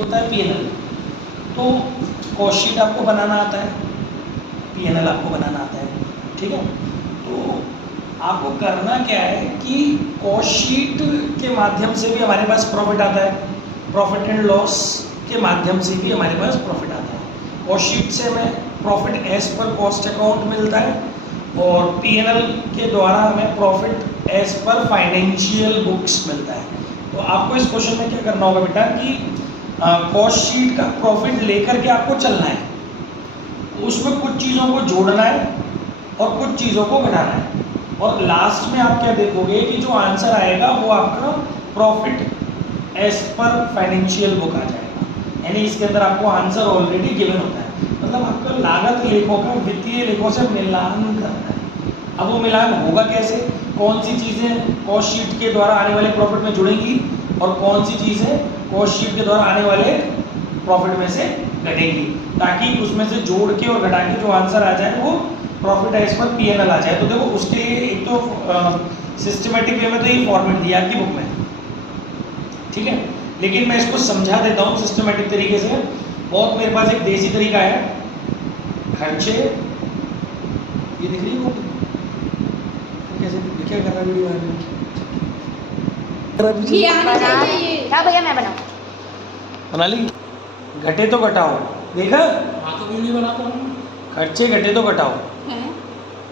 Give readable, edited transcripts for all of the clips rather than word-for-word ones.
होता है पीएनएल। तो कॉस्ट शीट आपको बनाना आता है, पीएनएल आपको बनाना आता है, ठीक है। तो आपको करना क्या है कि कॉस्ट शीट के माध्यम से भी हमारे पास प्रॉफिट आता है, प्रॉफिट एंड लॉस के माध्यम से भी हमारे पास प्रॉफिट आता है। कॉस्ट शीट से हमें profit as per cost account मिलता है और पीएनएल के द्वारा हमें प्रॉफिट एज पर फाइनेंशियल बुक्स मिलता है। तो आपको इस क्वेश्चन में क्या करना होगा बेटा कि कॉस्ट शीट का प्रॉफिट लेकर के आपको चलना है, उसमें कुछ चीज़ों को जोड़ना है और कुछ चीज़ों को घटाना है, और लास्ट में आप क्या देखोगे कि जो आंसर आएगा वो आपका प्रॉफिट एज पर फाइनेंशियल बुक आ जाएगा। यानी इसके अंदर आपको आंसर ऑलरेडी गिवन होता है, मतलब आपका लागत लेखों का वित्तीय लेखों से मिलान करना है। अब वो मिलान होगा कैसे, कौन सी चीज़ें कॉस्ट शीट के द्वारा आने वाले प्रॉफिट में जुड़ेंगी और कौन सी चीज़ें कॉस्ट शीट के द्वारा आने वाले प्रॉफिट में से घटेगी, ताकि उसमें से जोड़ के और घटा के जो आंसर आ जाए वो प्रॉफिट एज पर पीएनएल आ जाए। तो देखो उसके लिए एक तो सिस्टमेटिक वे में तो ये फॉर्मेट दिया आपकी बुक में, ठीक है, लेकिन मैं इसको समझा देता हूँ सिस्टमेटिक तरीके से। बहुत मेरे पास एक देसी तरीका है, खर्चे, ये दिख रही है वो कैसे क्या कर रहा है वीडियो में, ये आना चाहिए। क्या भैया मैं बनाऊं? बना ली। घटे तो घटाओ, देखा, हाँ तो वीडियो बनाता हूँ। खर्चे घटे तो घटाओ, हैं?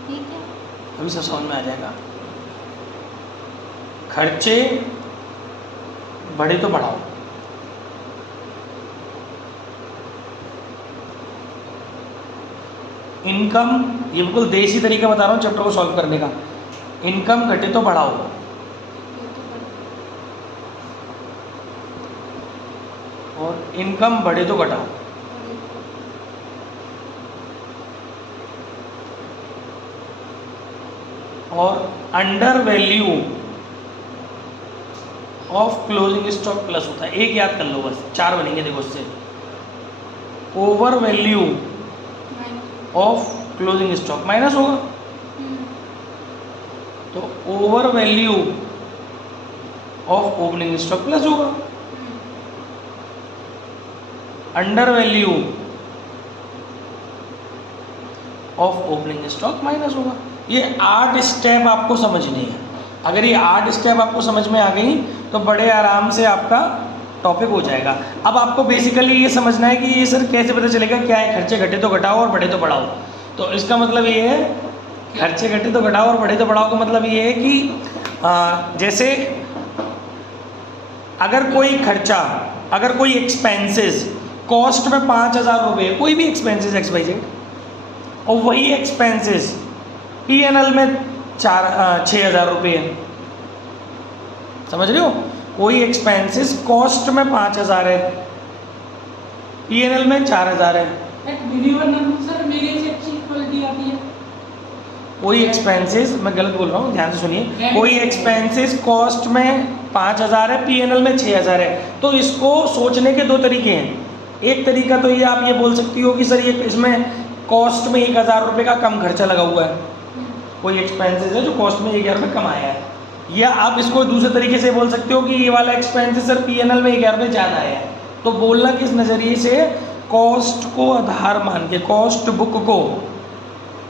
ठीक है। अभी सब समझ में आ जाएगा। खर्चे बढ़े तो बढ़ाओ, इनकम, ये बिल्कुल देसी तरीका बता रहा हूँ चैप्टर को सॉल्व करने का। इनकम घटे तो बढ़ाओ, और इनकम बढ़े तो घटाओ। और under value of closing stock plus होता है, एक याद कर लो बस, चार बनेंगे देखो उससे। Over value of closing stock minus होगा, तो over value of opening stock plus होगा। Under value of opening stock minus होगा। ये 8 स्टेप आपको समझने हैं। अगर ये 8 स्टेप आपको समझ में आ गई तो बड़े आराम से आपका टॉपिक हो जाएगा। अब आपको बेसिकली ये समझना है कि ये सर कैसे पता चलेगा क्या है, खर्चे घटे तो घटाओ और बढ़े तो बढ़ाओ। तो इसका मतलब ये है, खर्चे घटे तो घटाओ और बढ़े तो बढ़ाओ का मतलब ये है कि जैसे अगर कोई खर्चा, अगर कोई एक्सपेंसेस कॉस्ट में 5,000 रुपये, कोई भी एक्सपेंसेस एक्स वाई जेड, और वही एक्सपेंसेस पीएनएल में 6,000 रुपये, समझ रहे हो, कोई एक्सपेंसेस कॉस्ट में 5,000 है, पीएनएल में 4,000 है। एक वीडियो बनाना सर, मेरे से अच्छी क्वालिटी आती है। कोई एक्सपेंसेस, मैं गलत बोल रहा हूँ, ध्यान से सुनिए, कोई एक्सपेंसेस कॉस्ट में 5,000 है, पीएनएल में 6,000 है। तो इसको सोचने के दो तरीके हैं। एक तरीका तो ये आप ये बोल सकती हो कि सर ये इसमें कॉस्ट में 1,000 रुपये का कम खर्चा लगा हुआ है, कोई एक्सपेंसेस है जो कॉस्ट में 1,000 रुपये कम आया है। या आप इसको दूसरे तरीके से बोल सकते हो कि ये वाला एक्सपेंसेस सर पीएनएल में 1,000 रुपये ज़्यादा आया है। तो बोलना किस नज़रिए से, कॉस्ट को आधार मान के, कॉस्ट बुक को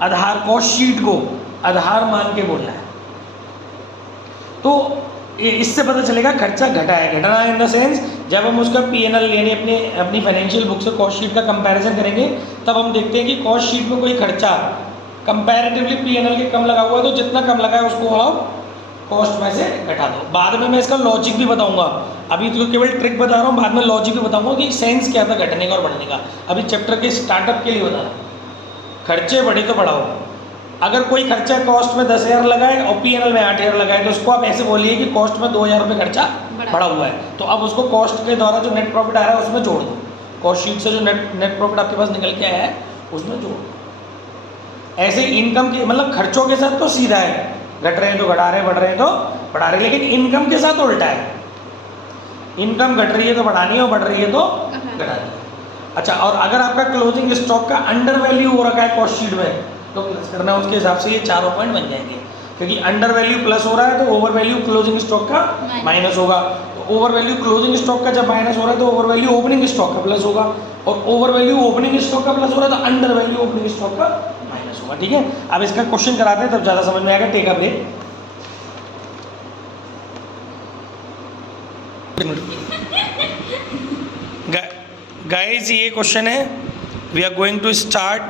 आधार, कॉस्ट शीट को आधार मान के बोलना है। तो इससे पता चलेगा खर्चा घटा है। घटना इन द सेंस जब हम उसका पीएनएल यानी अपनी फाइनेंशियल बुक से कॉस्ट शीट का कंपैरिजन करेंगे, तब हम देखते हैं कि कॉस्ट शीट में कोई खर्चा कंपैरेटिवली पीएनएल के कम लगा हुआ है, तो जितना कम लगा है उसको आप कॉस्ट में से घटा दो। बाद में मैं इसका लॉजिक भी बताऊंगा, अभी तो केवल ट्रिक बता रहा हूँ, बाद में लॉजिक भी बताऊंगा कि सेंस क्या था घटने का और बढ़ने का। अभी चैप्टर के स्टार्टअप के लिए बता रहा हूँ। खर्चे बढ़े तो बढ़ाओ, अगर कोई खर्चा कॉस्ट में 10,000 लगाए और पीएनएल में 8,000 लगाए, तो उसको आप ऐसे बोलिए कि कॉस्ट में 2,000 रुपये खर्चा बढ़ा हुआ है। तो अब उसको कॉस्ट के द्वारा जो नेट प्रॉफिट आ रहा है उसमें जोड़ दो, कॉस्ट शीट से जो नेट प्रॉफिट आपके पास निकल के आया है उसमें जोड़ दो। ऐसे इनकम के मतलब खर्चों के साथ तो सीधा है, घट रहे हैं तो घटा रहे, बढ़ रहे हैं तो बढ़ा रहे, लेकिन इनकम के साथ उल्टा है, इनकम घट रही है तो बढ़ानी है और बढ़ रही है तो घटानी है। अच्छा, और अगर आपका क्लोजिंग स्टॉक का अंडर वैल्यू हो रखा है कॉस्ट शीट में, तो प्लस करना है, उसके हिसाब से ये चारों पॉइंट बन जाएंगे, क्योंकि अंडर वैल्यू प्लस हो रहा है तो ओवर वैल्यू क्लोजिंग स्टॉक का माइनस होगा। तो ओवर वैल्यू क्लोजिंग स्टॉक का जब माइनस हो रहा है तो ओवर वैल्यू ओपनिंग स्टॉक का प्लस होगा, और ओवर वैल्यू ओपनिंग स्टॉक का प्लस हो रहा है तो अंडर वैल्यू ओपनिंग स्टॉक का माइनस होगा। ठीक है, अब इसका क्वेश्चन कराते हैं तब ज़्यादा समझ में आएगा। Take a break. गाइस ये क्वेश्चन है, we are going to start.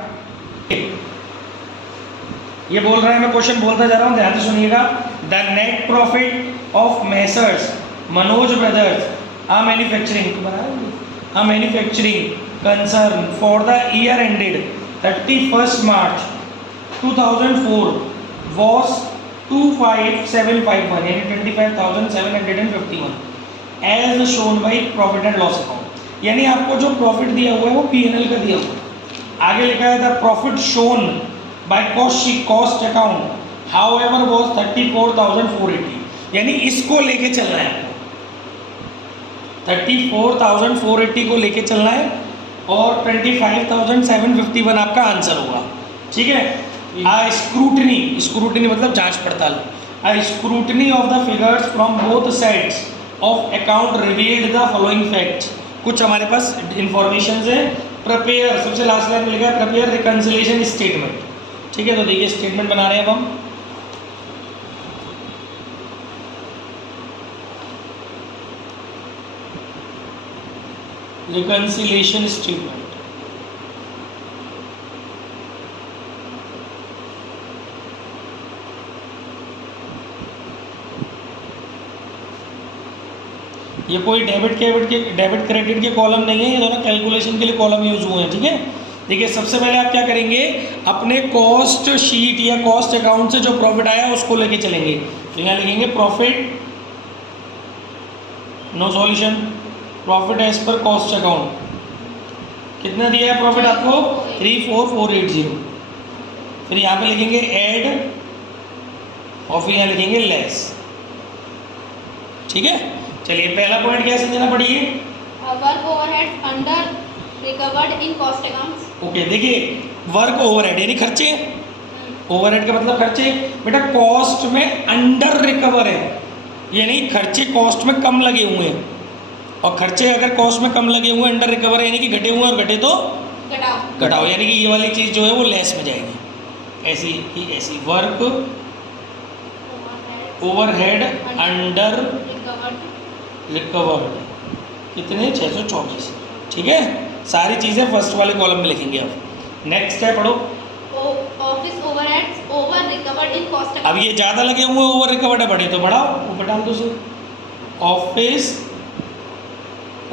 ये बोल रहा है, मैं क्वेश्चन बोलता जा रहा हूँ, ध्यान से सुनिएगा। The net profit of messrs Manoj brothers a manufacturing concern for the year ended 31st March 2004 was 25,751 यानी 25,751 as shown by profit and loss account. यानी आपको जो प्रॉफिट दिया हुआ है वो P&L का दिया हुआ है। आगे लिखा है था profit shown by cost account however was 34,480, यानी इसको लेके चलना है, 34,480 को लेके चलना है और 25,751 आपका आंसर होगा। ठीक है, स्क्रूटनी मतलब जांच पड़ताल। Scrutiny of the figures from both sides of account revealed the following facts. कुछ हमारे पास इंफॉर्मेशन है। प्रिपेयर, सबसे लास्ट लाइन में लिखा है प्रिपेयर रिकंसिलिएशन स्टेटमेंट। ठीक है, तो देखिए स्टेटमेंट बना रहे हैं अब हम। रिकंसिलिएशन स्टेटमेंट, ये कोई डेबिट क्रेडिट के कॉलम नहीं है, ये दोनों कैलकुलेशन के लिए कॉलम यूज हुए हैं। ठीक है, देखिए सबसे पहले आप क्या करेंगे, अपने कॉस्ट शीट या कॉस्ट अकाउंट से जो प्रॉफिट आया उसको लेके चलेंगे। तो यहाँ लिखेंगे profit, no solution, profit as per cost account. कितना दिया है प्रॉफिट आपको? 34,480। फिर यहाँ पे लिखेंगे ऐड और फिर यहाँ लिखेंगे लेस। ठीक है, चलिए पहला पॉइंट क्या समझना पड़िए, work overhead under recovered in cost accounts. Okay, देखिए वर्क ओवरहेड यानी खर्चे, ओवरहेड का मतलब खर्चे। बेटा कॉस्ट में अंडर रिकवर है, यानी खर्चे कॉस्ट में कम लगे हुए हैं, और खर्चे अगर कॉस्ट में कम लगे हुए अंडर रिकवर यानी कि घटे हुए और घटे तो घटाओ, यानी कि ये वाली चीज़ जो है वो लेस में जाएगी। ऐसी ही ऐसी वर्क ओवरहेड अंडर रिकवर्ड कितने? 624। ठीक है, सारी चीज़ें फर्स्ट वाले कॉलम में लिखेंगे। अब नेक्स्ट है, पढ़ो। Office overheads over recovered in cost. अब ये ज़्यादा लगे हुए ओवर रिकवर्ड है, बढ़े तो बढ़ाओ, ऊपर डाल दो उसे। Office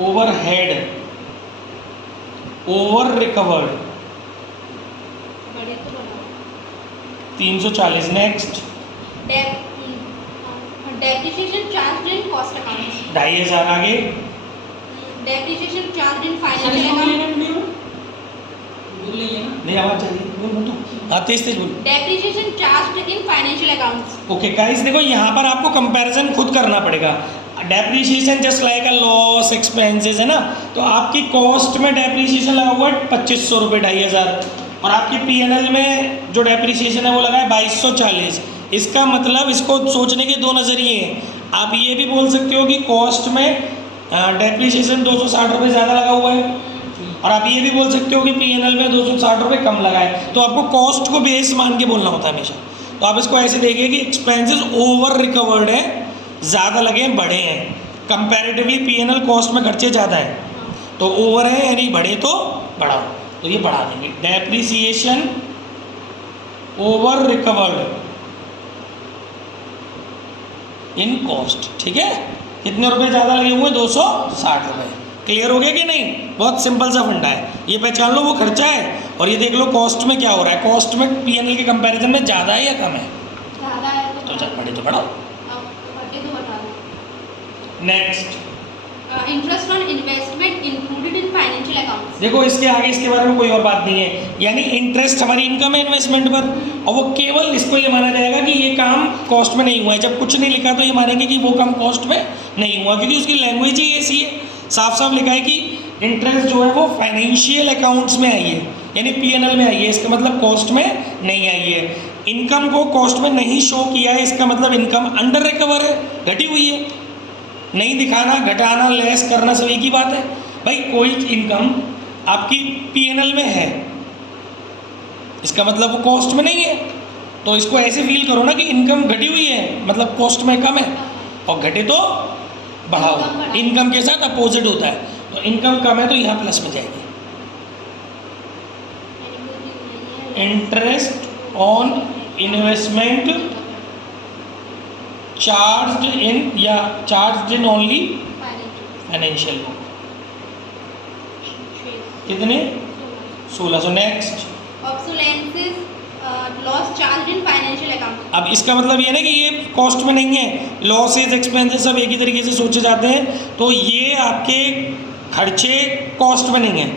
overhead over recovered 340। Next, depreciation charge in cost accounts 2,500। आगे depreciation charge in sir financial इसको अकाउंट। लेना नहीं हो? बोल रही है ना? नहीं आवाज़ चाहिए, बोल तो। हाँ तेज बोल। Depreciation charge in financial accounts. Okay guys, देखो यहाँ पर आपको कंपैरिजन खुद करना पड़ेगा। Depreciation just like a loss expenses है ना, तो आपकी कॉस्ट में डेप्रीशिएशन लगा हुआ है 2,500 रुपये, 2,500, और आपकी P&L में जो डेप्रीशिएशन है वो लगा है 2,240। इसका मतलब इसको सोचने के दो नज़रिए हैं। आप ये भी बोल सकते हो कि कॉस्ट में डेप्रीशिएशन 260 रुपये ज़्यादा लगा हुआ है, और आप ये भी बोल सकते हो कि P&L में 260 रुपये कम लगा है। तो आपको कॉस्ट को बेस मान के बोलना होता है हमेशा। तो आप इसको ऐसे देखिए कि एक्सपेंसेस ओवर रिकवर्ड है, ज़्यादा लगे हैं, बढ़े हैं। कंपैरेटिवली P&L कॉस्ट में खर्चे ज़्यादा है, तो ओवर है यानी बढ़े तो बढ़ाओ, तो ये बढ़ा देंगे। Depreciation over recovered in cost. ठीक है, कितने रुपए ज़्यादा लगे हुए? 260 रुपये। क्लियर हो गया कि नहीं? बहुत सिंपल सा फंडा है, ये पहचान लो वो खर्चा है, और ये देख लो कॉस्ट में क्या हो रहा है। कॉस्ट में P&L के कंपैरिजन में ज़्यादा है या कम है? ज़्यादा है तो जब बढ़े तो बढ़ाओ। अब घटे तो बता दो। Next, interest on investment included in financial accounts. देखो इसके आगे इसके बारे में कोई और बात नहीं है, यानी इंटरेस्ट हमारी इनकम है इन्वेस्टमेंट पर, और वो केवल इसको ये माना जाएगा कि ये काम कॉस्ट में नहीं हुआ है। जब कुछ नहीं लिखा तो ये मानेंगे कि वो काम कॉस्ट में नहीं हुआ, क्योंकि उसकी लैंग्वेज ही ऐसी है। साफ साफ लिखा है कि इंटरेस्ट जो है वो फाइनेंशियल अकाउंट्स में आई है, यानी P&L में आई है, इसका मतलब कॉस्ट में नहीं आई है। इनकम को कॉस्ट में नहीं शो किया है, इसका मतलब इनकम अंडर रिकवर है, घटी हुई है। नहीं दिखाना, घटाना, लेस करना, सब एक ही बात है भाई। कोई इनकम आपकी पीएनएल में है, इसका मतलब वो कॉस्ट में नहीं है। तो इसको ऐसे फील करो ना कि इनकम घटी हुई है, मतलब कॉस्ट में कम है, और घटे तो बढ़ाओ। इनकम के साथ अपोजिट होता है, तो इनकम कम है तो यहाँ प्लस में जाएगी। Interest on investment charged in या charged in only financial book, कितने 1600। Next, obsolescence loss charge in financial account. अब इसका मतलब ये ना कि ये कॉस्ट में नहीं है, लॉसेज एक्सपेंसेस सब एक ही तरीके से सोचे जाते हैं। तो ये आपके खर्चे कॉस्ट में नहीं है,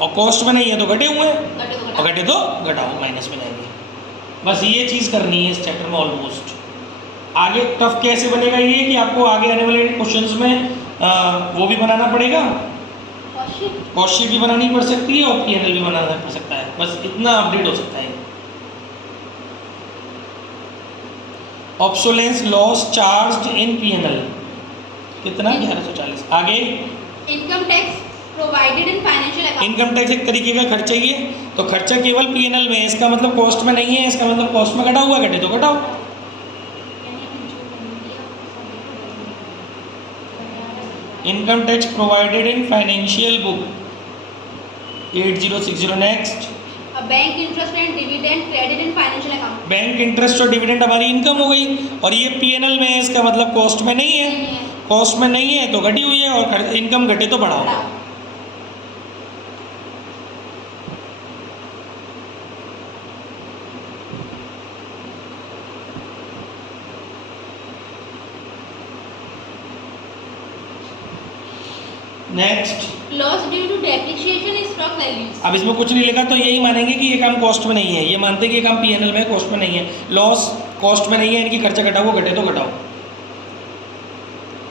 और कॉस्ट में नहीं है तो घटे हुए हैं, घटे तो और घटे तो घटाओ, माइनस में जाएंगे। बस ये चीज़ करनी है इस चैप्टर में ऑलमोस्ट। आगे टफ कैसे बनेगा ये कि आपको आगे आने वाले क्वेश्चंस में वो भी बनाना पड़ेगा, कॉस्ट शीट भी बनानी पड़ सकती है और पीएनएल भी बनाना पड़ सकता है। बस इतना अपडेट हो सकता है। ऑब्सोलेंस लॉस चार्ज्ड इन पीएनएल कितना 1140। आगे income tax provided in financial account. Income tax एक तरीके का खर्चा ही है, तो खर्चा केवल पीएनएल में है, इसका मतलब कॉस्ट में नहीं है, इसका मतलब कॉस्ट में घटा हुआ, घटे तो घटाओ। Income tax provided in financial book 8060। Next, bank interest and dividend credit in financial account. Bank interest और डिविडेंड हमारी इनकम हो गई, और ये पीएनएल में है, इसका मतलब कॉस्ट में नहीं है, कॉस्ट में नहीं है तो घटी हुई है, और इनकम घटे तो बढ़ाओ। Next, loss due to depreciation in stock values. अब इसमें कुछ नहीं लिखा तो यही मानेंगे कि ये काम कॉस्ट में नहीं है, ये मानते हैं कि ये काम पीएनएल में कॉस्ट में नहीं है। लॉस कॉस्ट में नहीं है, इनकी खर्चा घटाओ, घटे तो घटाओ।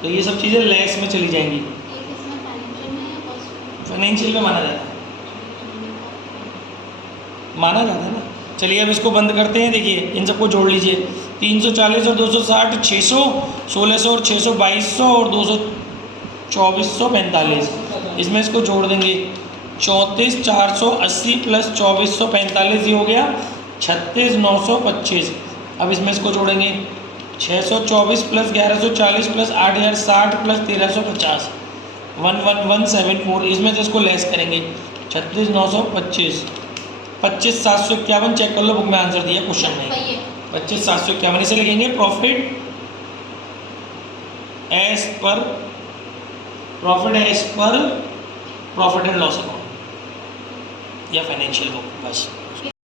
तो ये सब चीज़ें लेस में चली जाएंगी, फाइनेंशियल में माना जाता है, माना जाता है ना। चलिए अब इसको बंद करते हैं। देखिए इन सबको जोड़ लीजिए, 340 और 260 600, 1600 और 600 2200, और 200 2445। इसमें इसको जोड़ देंगे, 34 480 प्लस 2445, ये हो गया 36 925। अब इसमें इसको जोड़ेंगे, 624 प्लस 1140 प्लस 8060 प्लस 1350, 11174। इसमें से इसको लेस करेंगे, 36 925, 25 751। चेक कर लो, बुक में आंसर दिया, क्वेश्चन में 25 751। इसे लिखेंगे profit as per profit and loss account या फाइनेंशियल बुक, बस।